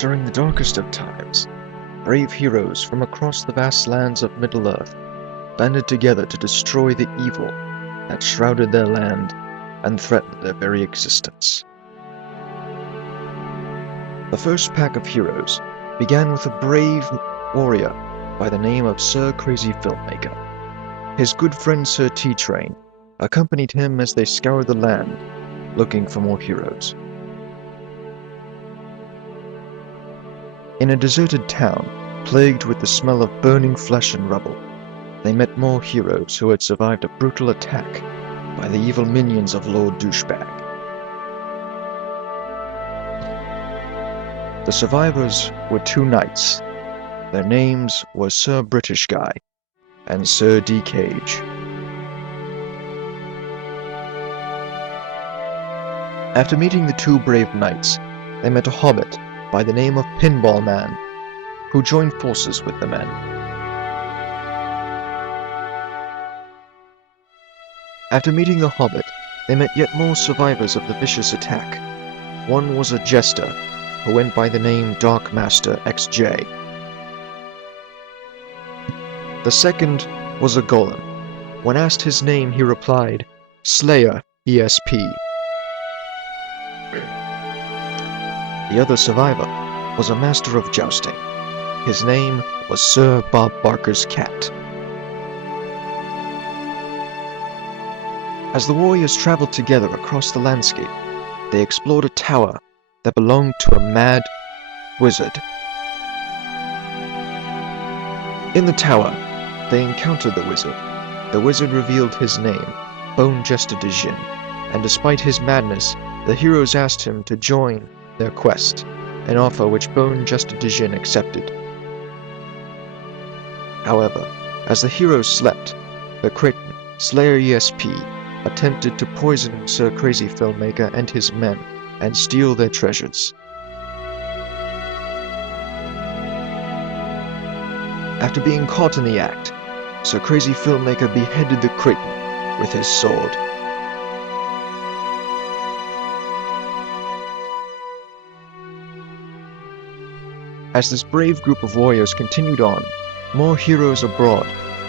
During the darkest of times, brave heroes from across the vast lands of Middle-earth banded together to destroy the evil that shrouded their land and threatened their very existence. The first pack of heroes began with a brave warrior by the name of Sir Crazy Filmmaker. His good friend Sir T-Train accompanied him as they scoured the land, looking for more heroes. In a deserted town, plagued with the smell of burning flesh and rubble, they met more heroes who had survived a brutal attack by the evil minions of Lord Douchebag. The survivors were two knights. Their names were Sir British Guy and Sir D. Cage. After meeting the two brave knights, they met a hobbit by the name of Pinball Man, who joined forces with the men. After meeting the hobbit, they met yet more survivors of the vicious attack. One was a jester, who went by the name Dark Master XJ. The second was a golem. When asked his name, he replied, Slayer ESP. The other survivor was a master of jousting. His name was Sir Bob Barker's Cat. As the warriors traveled together across the landscape, they explored a tower that belonged to a mad wizard. In the tower, they encountered the wizard. The wizard revealed his name, Bone Jester de Jin, and despite his madness, the heroes asked him to join their quest, an offer which Bone Jester de Jin accepted. However, as the heroes slept, the Kraken, Slayer ESP, attempted to poison Sir Crazy Filmmaker and his men and steal their treasures. After being caught in the act, Sir Crazy Filmmaker beheaded the Kraken with his sword. As this brave group of warriors continued on, more heroes abroad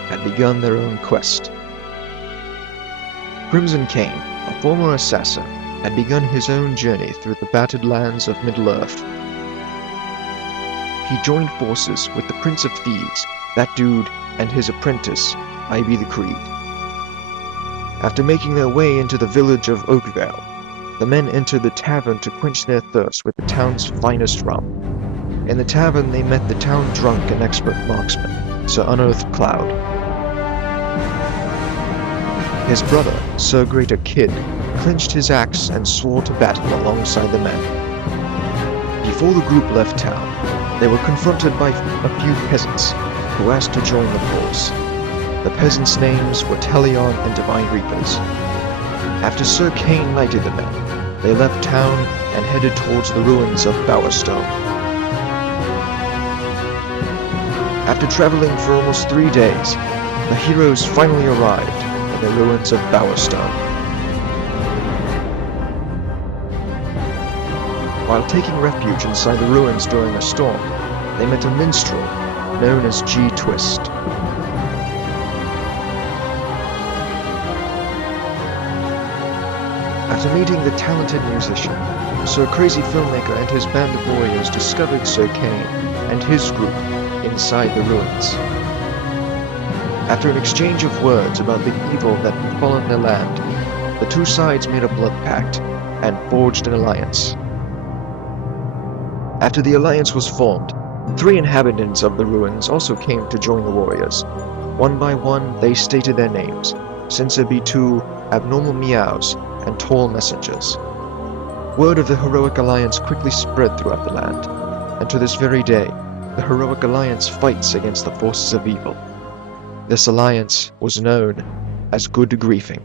had begun their own quest. Crimson Kane, a former assassin, had begun his own journey through the battered lands of Middle-earth. He joined forces with the Prince of Thieves, that dude, and his apprentice, Ivy the Creed. After making their way into the village of Oakvale, the men entered the tavern to quench their thirst with the town's finest rum. In the tavern, they met the town drunk and expert marksman, Sir Unearthed Cloud. His brother, Sir Greater Kid, clenched his axe and swore to battle alongside the men. Before the group left town, they were confronted by a few peasants who asked to join the force. The peasants' names were Talion and Divine Reapers. After Sir Kane knighted the men, they left town and headed towards the ruins of Bowerstone. After traveling for almost 3 days, the heroes finally arrived in the ruins of Bowerstone. While taking refuge inside the ruins during a storm, they met a minstrel known as G-Twist. After meeting the talented musician, Sir Crazy Filmmaker and his band of warriors discovered Sir Kane and his group inside the ruins. After an exchange of words about the evil that befallen their land, the two sides made a blood pact and forged an alliance. After the alliance was formed, 3 inhabitants of the ruins also came to join the warriors. One by one, they stated their names, since there be 2 abnormal meows and tall messengers. Word of the heroic alliance quickly spread throughout the land, and to this very day, the heroic alliance fights against the forces of evil. This alliance was known as GoodGriefing.